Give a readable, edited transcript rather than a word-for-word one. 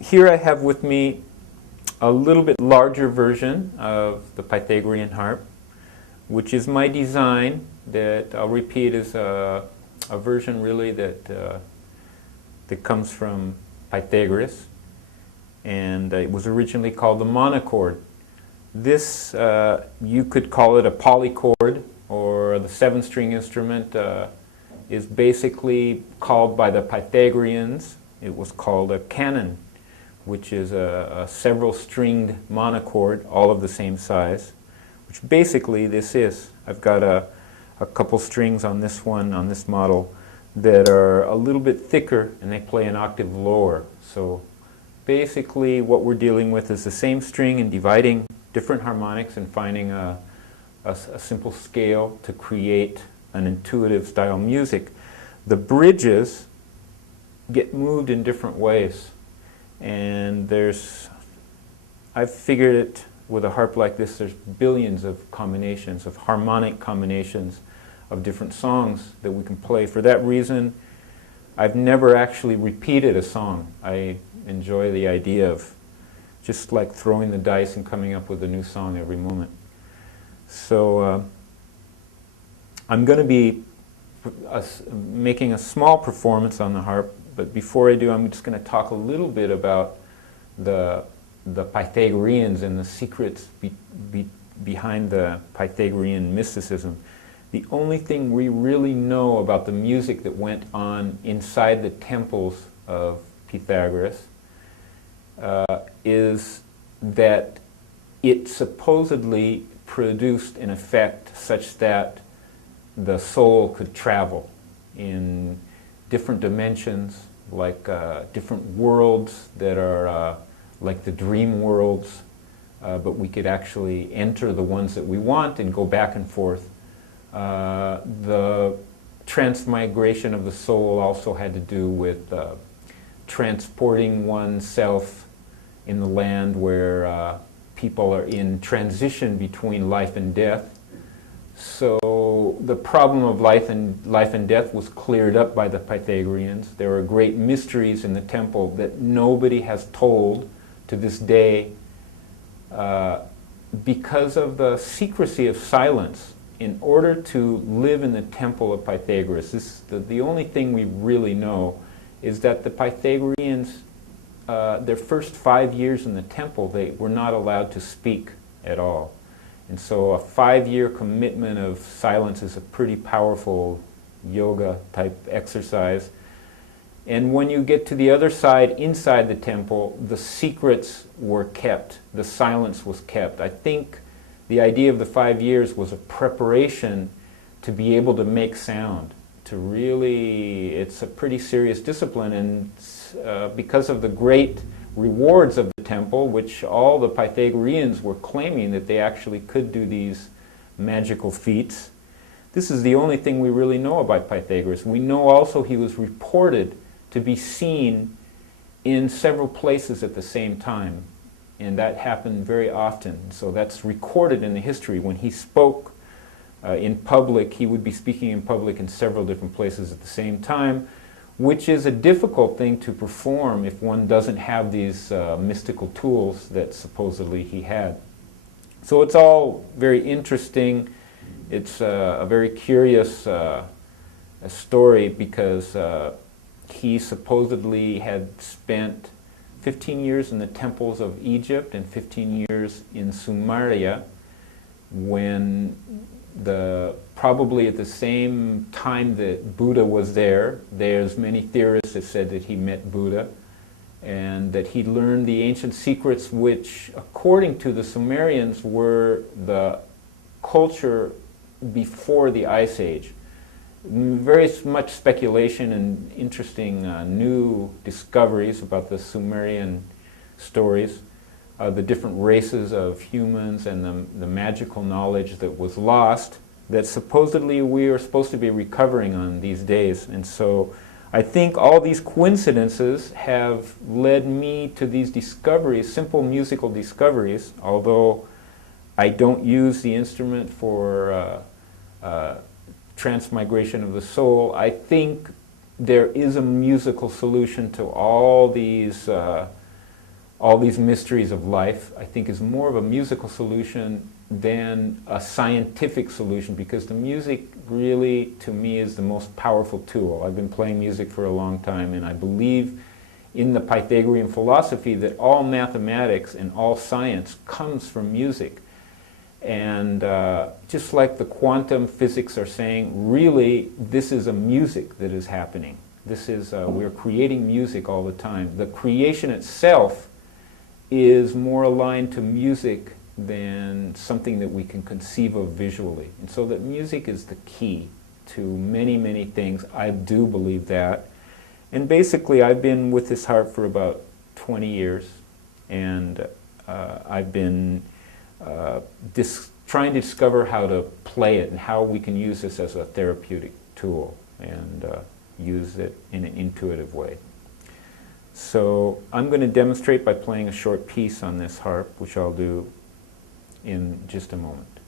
here I have with me a little bit larger version of the Pythagorean harp, which is my design that I'll repeat is a version really that comes from Pythagoras, and it was originally called the monochord. This, you could call it a polychord, or the seven-string instrument is basically called by the Pythagoreans, it was called a canon, which is a several-stringed monochord, all of the same size, which basically this is. I've got a couple strings on this one, on this model, that are a little bit thicker and they play an octave lower. So basically what we're dealing with is the same string and dividing different harmonics and finding a simple scale to create an intuitive style music. The bridges get moved in different ways, and I've figured it with a harp like this, there's billions of combinations, of harmonic combinations of different songs that we can play. For that reason, I've never actually repeated a song. I enjoy the idea of just like throwing the dice and coming up with a new song every moment. So I'm going to be making a small performance on the harp, but before I do, I'm just going to talk a little bit about the Pythagoreans and the secrets behind the Pythagorean mysticism. The only thing we really know about the music that went on inside the temples of Pythagoras is that it supposedly produced an effect such that the soul could travel in different dimensions, like different worlds that are like the dream worlds, but we could actually enter the ones that we want and go back and forth. The transmigration of the soul also had to do with transporting oneself in the land where people are in transition between life and death. So the problem of life and death was cleared up by the Pythagoreans. There are great mysteries in the temple that nobody has told to this day because of the secrecy of silence. In order to live in the temple of Pythagoras, the only thing we really know is that the Pythagoreans, their first 5 years in the temple, they were not allowed to speak at all. And so a 5-year commitment of silence is a pretty powerful yoga type exercise. And when you get to the other side, inside the temple, the secrets were kept, the silence was kept. I think the idea of the 5 years was a preparation to be able to make sound, to really, it's a pretty serious discipline, and because of the great rewards of the temple, which all the Pythagoreans were claiming that they actually could do these magical feats, this is the only thing we really know about Pythagoras. We know also he was reported to be seen in several places at the same time. And that happened very often. So that's recorded in the history. When he spoke in public, he would be speaking in public in several different places at the same time, which is a difficult thing to perform if one doesn't have these mystical tools that supposedly he had. So it's all very interesting. It's a very curious story because he supposedly had spent 15 years in the temples of Egypt and 15 years in Sumeria, when probably at the same time that Buddha was there, there's many theorists that said that he met Buddha and that he learned the ancient secrets which, according to the Sumerians, were the culture before the Ice Age. Very much speculation and interesting new discoveries about the Sumerian stories, the different races of humans and the magical knowledge that was lost that supposedly we are supposed to be recovering on these days. And so I think all these coincidences have led me to these discoveries, simple musical discoveries, although I don't use the instrument for transmigration of the soul. I think there is a musical solution to all these all these mysteries of life, I think is more of a musical solution than a scientific solution, because the music really, to me, is the most powerful tool. I've been playing music for a long time, and I believe in the Pythagorean philosophy that all mathematics and all science comes from music. And just like the quantum physics are saying, really, this is a music that is happening. This is, we're creating music all the time. The creation itself is more aligned to music than something that we can conceive of visually. And so that music is the key to many, many things. I do believe that. And basically, I've been with this harp for about 20 years, and I've been trying to discover how to play it and how we can use this as a therapeutic tool and use it in an intuitive way. So I'm going to demonstrate by playing a short piece on this harp, which I'll do in just a moment.